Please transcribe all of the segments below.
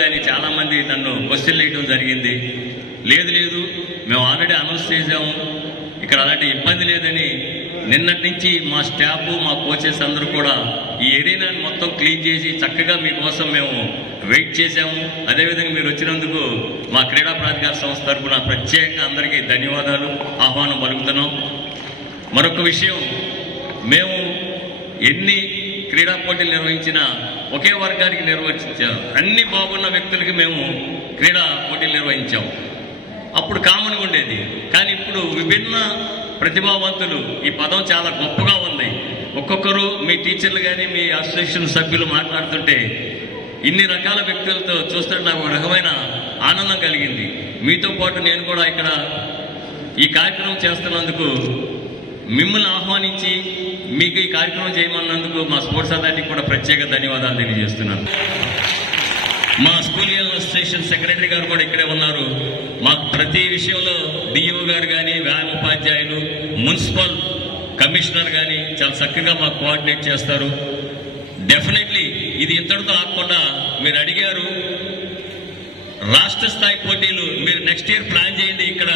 కానీ చాలామంది నన్ను క్వశ్చన్ వేయడం జరిగింది. లేదు లేదు మేము ఆల్రెడీ అనౌన్స్ చేసాము ఇక్కడ అలాంటి ఇబ్బంది లేదని నిన్నటి నుంచి మా స్టాఫ్ మా కోచెస్ అందరూ కూడా ఈ ఏరియాని మొత్తం క్లీన్ చేసి చక్కగా మీకోసం మేము వెయిట్ చేశాము. అదేవిధంగా మీరు వచ్చినందుకు మా క్రీడా ప్రాధికార సంస్థ తరపున ప్రత్యేకంగా అందరికీ ధన్యవాదాలు. ఆహ్వానం పలుకుతున్నాం. మరొక విషయం మేము ఎన్ని క్రీడా పోటీలు నిర్వహించినా ఒకే వర్గానికి నిర్వహించారు అన్ని బాగున్న వ్యక్తులకి మేము క్రీడా పోటీలు నిర్వహించాము అప్పుడు కామన్గా ఉండేది. కానీ ఇప్పుడు విభిన్న ప్రతిభావంతులు ఈ పదం చాలా గొప్పగా ఉంది. ఒక్కొక్కరు మీ టీచర్లు కానీ మీ అసోసియేషన్ సభ్యులు మాట్లాడుతుంటే ఇన్ని రకాల వ్యక్తులతో చూస్తుంటే నాకు ఒక రకమైన ఆనందం కలిగింది. మీతో పాటు నేను కూడా ఇక్కడ ఈ కార్యక్రమం చేస్తున్నందుకు మిమ్మల్ని ఆహ్వానించి మీకు ఈ కార్యక్రమం చేయమన్నందుకు మా స్పోర్ట్స్ అథారిటీకి కూడా ప్రత్యేక ధన్యవాదాలు తెలియజేస్తున్నాను. మా స్కూల్ అడ్మినిస్ట్రేషన్ సెక్రటరీ గారు కూడా ఇక్కడే ఉన్నారు. మాకు ప్రతి విషయంలో డిఓ గారు కానీ వ్యాయామ ఉపాధ్యాయులు మున్సిపల్ కమిషనర్ కానీ చాలా చక్కగా మాకు కోఆర్డినేట్ చేస్తారు. డెఫినెట్లీ ఇది ఇంతటితో ఆగకుండా మీరు అడిగారు రాష్ట్ర స్థాయి పోటీలు మీరు నెక్స్ట్ ఇయర్ ప్లాన్ చేయండి. ఇక్కడ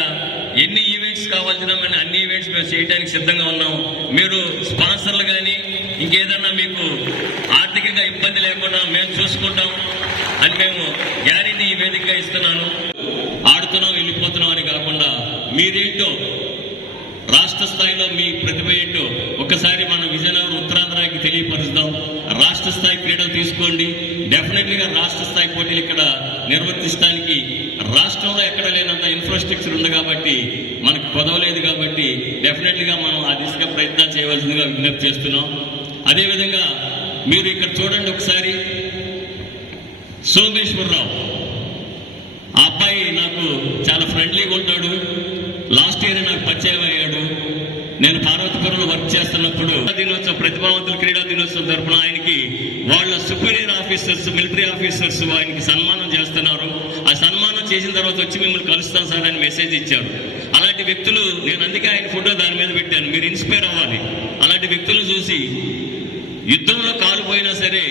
ఎన్ని ఈవెంట్స్ కావాల్సిన అన్ని ఈవెంట్స్ మేము చేయడానికి సిద్ధంగా ఉన్నాం. మీరు స్పాన్సర్లు కానీ ఇంకేదన్నా మీకు ఆర్థికంగా ఇబ్బంది లేకుండా మేము చూసుకుంటాం. అని మేము గ్యారెంటీ ఈ వేదికగా ఇస్తున్నాను. ఆడుతున్నాం వెళ్ళిపోతున్నాం అని కాకుండా మీరేంటో రాష్ట్ర స్థాయిలో మీ ప్రతిభ ఏంటో ఒక్కసారి డెఫినెట్లీగా రాష్ట్ర స్థాయి పోటీలు ఇక్కడ నిర్వర్తించడానికి రాష్ట్రంలో ఎక్కడ లేనంత ఇన్ఫ్రాస్ట్రక్చర్ ఉంది కాబట్టి మనకు కొదవలేదు కాబట్టి డెఫినెట్లీగా మనం ఆ దిశగా ప్రయత్నాలు చేయవలసిందిగా విజ్ఞప్తి చేస్తున్నాం. అదేవిధంగా మీరు ఇక్కడ చూడండి ఒకసారి. సోమేశ్వరరావు ఆ అబ్బాయి నాకు చాలా ఫ్రెండ్లీగా ఉంటాడు. లాస్ట్ ఇయర్ నాకు పరిచయం నేను పార్వతీపురంలో వర్క్ చేస్తున్నప్పుడు దినోత్సవం ప్రతిభావంతుల క్రీడా దినోత్సవం తరపున ఆయనకి వాళ్ళ సుపీరియర్ ఆఫీసర్స్ మిలిటరీ ఆఫీసర్స్ ఆయనకి సన్మానం చేస్తున్నారు. ఆ సన్మానం చేసిన తర్వాత వచ్చి మిమ్మల్ని కలుస్తాం సార్ అని మెసేజ్ ఇచ్చారు. అలాంటి వ్యక్తులు నేను అందుకే ఆయన ఫోటో దాని మీద పెట్టాను. మీరు ఇన్స్పైర్ అవ్వాలి. అలాంటి వ్యక్తులు చూసి యుద్ధంలో కాలిపోయినా సరే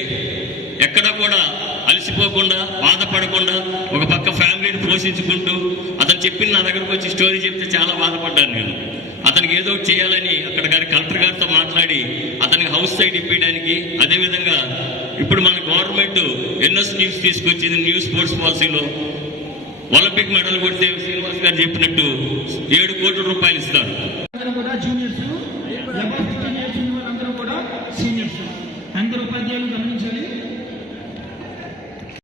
ఎక్కడ కూడా అలసిపోకుండా బాధపడకుండా ఒక పక్క ఫ్యామిలీని పోషించుకుంటూ అతను చెప్పిన నా దగ్గరకు వచ్చి స్టోరీ చెప్తే చాలా బాధపడ్డాను నేను. ఏదో ఒకటి చేయాలని అక్కడ గారి కలెక్టర్ గారితో మాట్లాడి అతనికి హౌస్ సైడ్ ఇప్పించడానికి అదేవిధంగా ఇప్పుడు మన గవర్నమెంట్ ఎన్నో స్కీమ్స్ తీసుకొచ్చింది న్యూ స్పోర్ట్స్ పాలసీలో. ఒలింపిక్ మెడల్ కొడితే శ్రీనివాస్ గారు చెప్పినట్టు ఏడు కోట్ల రూపాయలు ఇస్తారు. అందరూ ఉపాధ్యాయులు గమనించాలి?